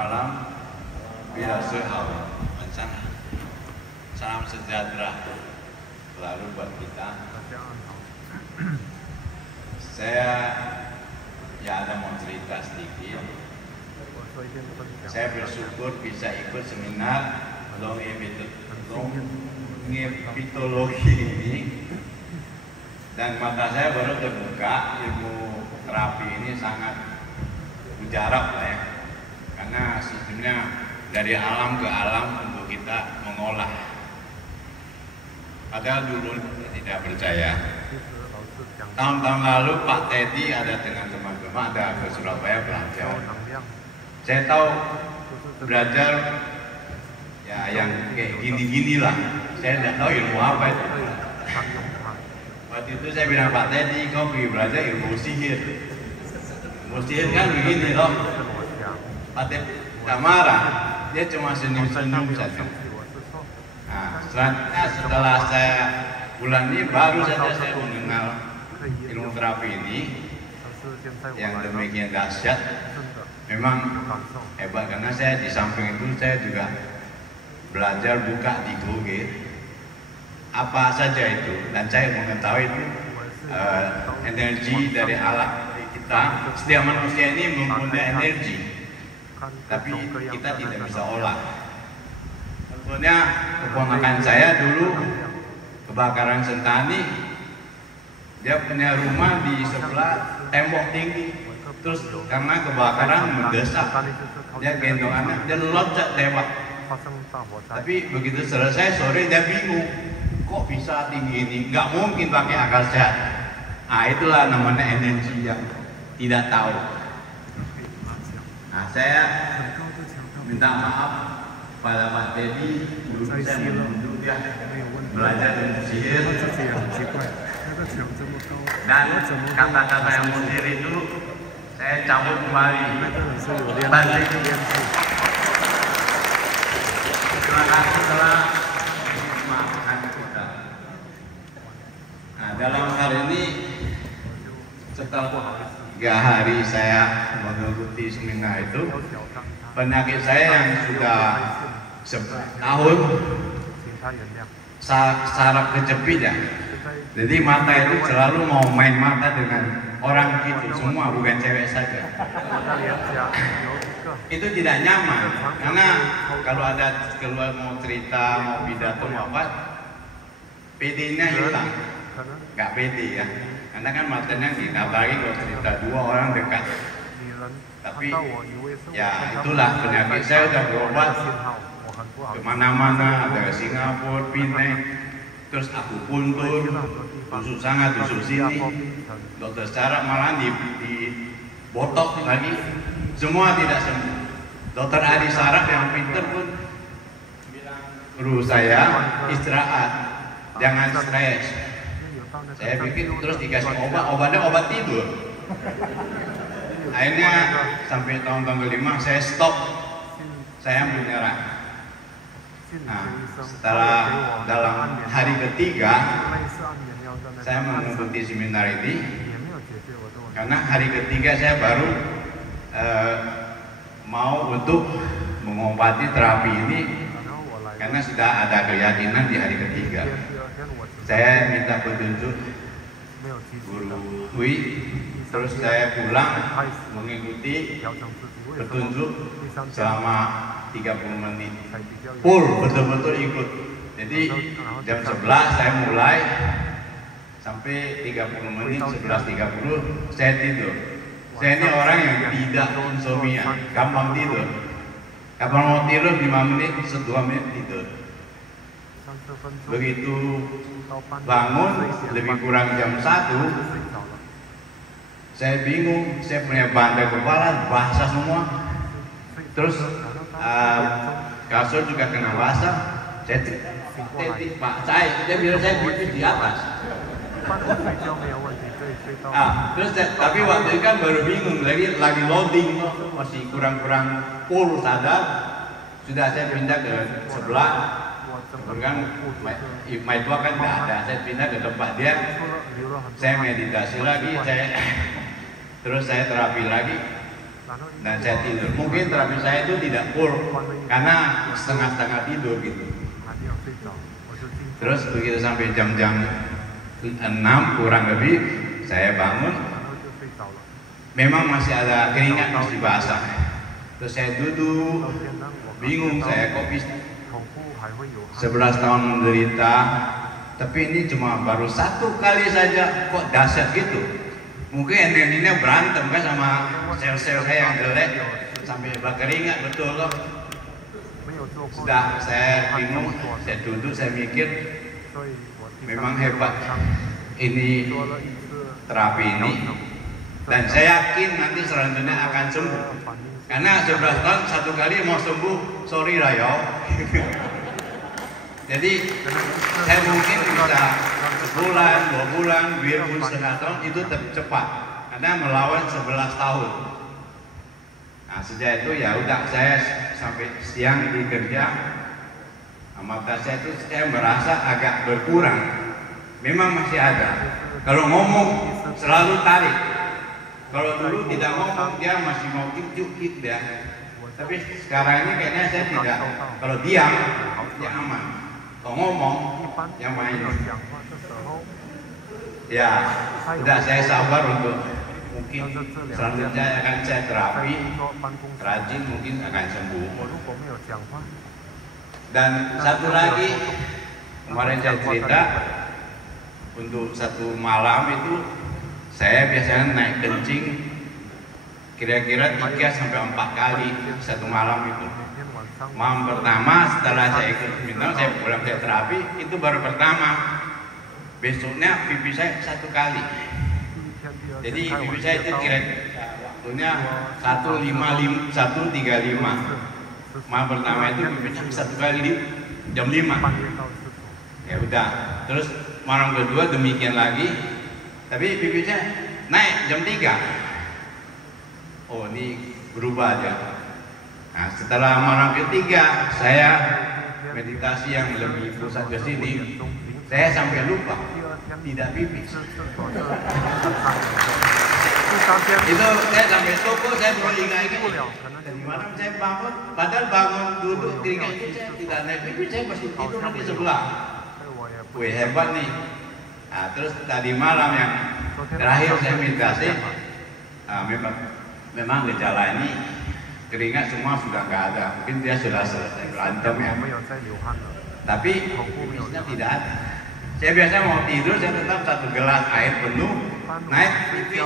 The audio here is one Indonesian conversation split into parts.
malam, bila salam sejahtera selalu buat kita. Saya ada mau cerita sedikit. Saya bersyukur bisa ikut seminar longevitologi ini, dan mata saya baru terbuka. Ilmu terapi ini sangat mujarab lah ya, karena sistemnya dari alam ke alam untuk kita mengolah. Padahal dulu tidak percaya. Tahun-tahun lalu Pak Teddy ada dengan teman-teman ada ke Surabaya belajar. Saya tahu belajar ya yang kayak gini-gini lah. Saya tidak tahu ilmu apa itu. Waktu itu saya bilang, Pak Teddy, kau pergi belajar ilmu sihir. Ilmu sihir kan begini loh. Pak Teddy tak marah, dia cuma senyum-senyum saja. Nah, setelah saya bulan ini baru saja saya mengenal ilmu terapi ini yang demikian dahsyat. Memang hebat, karena saya di samping itu saya juga belajar buka di Google apa saja itu, dan saya mengetahui itu energi dari alam kita. Setiap manusia ini mempunyai energi, tapi kita tidak bisa olah. Contohnya keponakan saya dulu kebakaran Sentani, dia punya rumah di sebelah tembok tinggi. Terus karena kebakaran mendesak, dia gendong anak, dia loncat lewat. Tapi begitu selesai sore dia bingung, kok bisa tinggi ini? Nggak mungkin pakai akal sehat. Nah, itulah namanya energi yang tidak tahu. Nah, saya minta maaf pada Pak Teddy, dulu saya menunjuk dia belajar ilmu sihir, dan kata-kata yang sihir itu saya cabut kembali. Terima kasih telah memaafkan kita. Nah, dalam hal ini setelah 3 hari saya mengikuti seminar itu, penyakit saya yang sudah setahun saraf kejepit ya. Jadi mata itu selalu mau main mata dengan orang gitu semua, bukan cewek saja. Itu tidak nyaman, karena kalau ada keluar mau cerita, mau pidato, mau apa, PD-nya hilang, nggak pede ya. Karena kan matanya kita bagi kalau cerita 2 orang dekat. Tapi ya itulah penyakit saya udah berobat kemana-mana, ada Singapura, Penang, terus aku puntur, tusuk sana, tusuk sini, dokter saraf malah di botok lagi, semua tidak sembuh. Dokter ahli saraf yang pintar pun bilang, guru saya istirahat, jangan stres. Saya pikir terus dikasih obatnya obat tidur. Akhirnya sampai tahun-tahun kelima saya stop, saya menyerah. Nah, setelah dalam hari ketiga saya mengikuti seminar ini, karena hari ketiga saya baru mau untuk mengobati terapi ini, karena sudah ada keyakinan di hari ketiga. Saya minta petunjuk Guru Hui, terus saya pulang mengikuti petunjuk selama 30 menit full, betul-betul ikut. Jadi jam 11 saya mulai sampai 30 menit, 11.30 saya tidur. Saya ini orang yang tidak insomnia, gampang tidur. Kalau mau tidur 5 menit, 2 menit tidur. Begitu bangun lebih kurang jam 1, saya bingung, saya punya bandar kepala basah semua. Terus kasur juga kena basah. Saya Pak, dia bilang saya pipis di atas. Terus tapi waktu itu kan baru bingung, lagi loading, masih kurang-kurang full sadar. Sudah saya pindah ke sebelah, kemudian my tua kan tidak ada, saya pindah ke tempat dia. Saya meditasi lagi, terus saya terapi lagi. dan saya tidur. Mungkin terapi saya itu tidak full karena setengah-setengah tidur gitu. Terus begitu sampai jam-jam 6 kurang lebih saya bangun, memang masih ada keringat, masih basah. Terus saya duduk, bingung saya, kok bisa 11 tahun menderita, tapi ini cuma baru 1 kali saja kok dahsyat gitu. Mungkin energinya berantem kan sama sel-sel saya yang jelek sampai berkeringat betul loh. Sudah saya bingung, saya duduk, saya mikir memang hebat ini terapi ini, dan saya yakin nanti selanjutnya akan sembuh. Karena 11 tahun 1 kali mau sembuh, sorry lah ya. Jadi saya mungkin bisa sebulan, 2 bulan, biarpun setengah tahun itu cepat, karena melawan 11 tahun. Nah sejak itu ya udah saya sampai siang di kerja, mata saya itu saya merasa agak berkurang. Memang masih ada. Kalau ngomong selalu tarik. Kalau dulu tidak ngomong dia masih mau kik dia. Tapi sekarang ini kayaknya saya tidak. Kalau diam dia aman. Kalau ngomong yang main. Ya, sudah saya sabar untuk mungkin selanjutnya akan saya terapi, rajin mungkin akan sembuh. Dan satu lagi kemarin saya cerita, untuk 1 malam itu saya biasanya naik kencing kira-kira 3-4 kali 1 malam itu. Malam pertama setelah saya ikut minum, saya pulang saya terapi, itu baru pertama. Besoknya pipi saya 1 kali. Jadi pipi saya itu kira-kira waktunya 1:35. Malam pertama itu pipinya 1 kali di jam 5. Ya udah. Terus malam kedua demikian lagi. Tapi pipinya naik jam 3. Oh ini berubah aja. Nah setelah malam ketiga saya meditasi yang lebih pusat ke sini, saya sampai lupa tidak pipis. Itu saya sampai toko, saya baru ingat tadi malam saya bangun, padahal bangun duduk keringat itu saya tidak naik pipis, saya masih tidur di sebelah. Wih hebat nih. Nah, terus tadi malam yang terakhir saya meditasi, memang gejala ini keringat semua sudah nggak ada, mungkin dia sudah selesai berantem ya. Tapi pipisnya tidak ada. Saya biasa mau tidur, saya tetap 1 gelas air penuh, naik pipis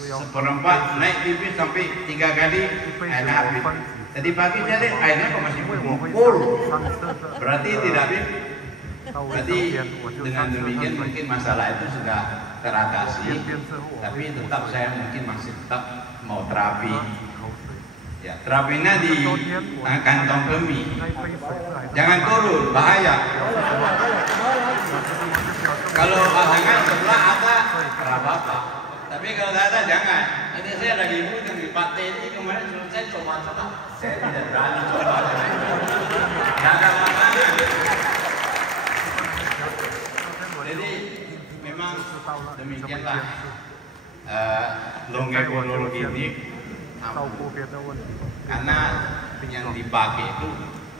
1/4, naik pipis sampai 3 kali airnya habis. Tadi pagi saya lihat airnya kok masih full, berarti tidak pipis. Berarti dengan demikian mungkin masalah itu sudah teratasi, tapi tetap saya mungkin masih tetap mau terapi. Ya, terapinya di kantong kemih. Jangan turun, bahaya. Kalau pasangan sebelah ada, apa-apa. Tapi kalau tidak ada, jangan. Nanti saya lagi yang di Pak ini kemarin saya coba-coba. Saya tidak berani coba. Tidak ada pasangan. Jadi memang demikianlah longepologi ini. Karena yang dipakai itu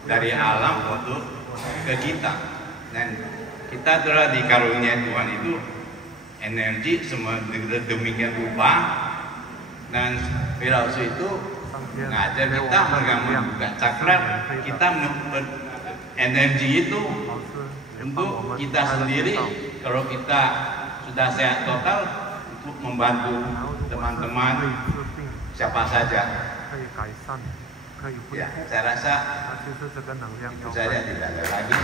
dari alam untuk ke kita, dan kita telah dikaruniai Tuhan itu energi demikian rupa, dan Filosofi itu ngajar kita membuka cakra kita, energi itu untuk kita sendiri. Kalau kita sudah sehat total, untuk membantu teman-teman siapa saja. Ya, saya rasa itu saja, tidak ada lagi.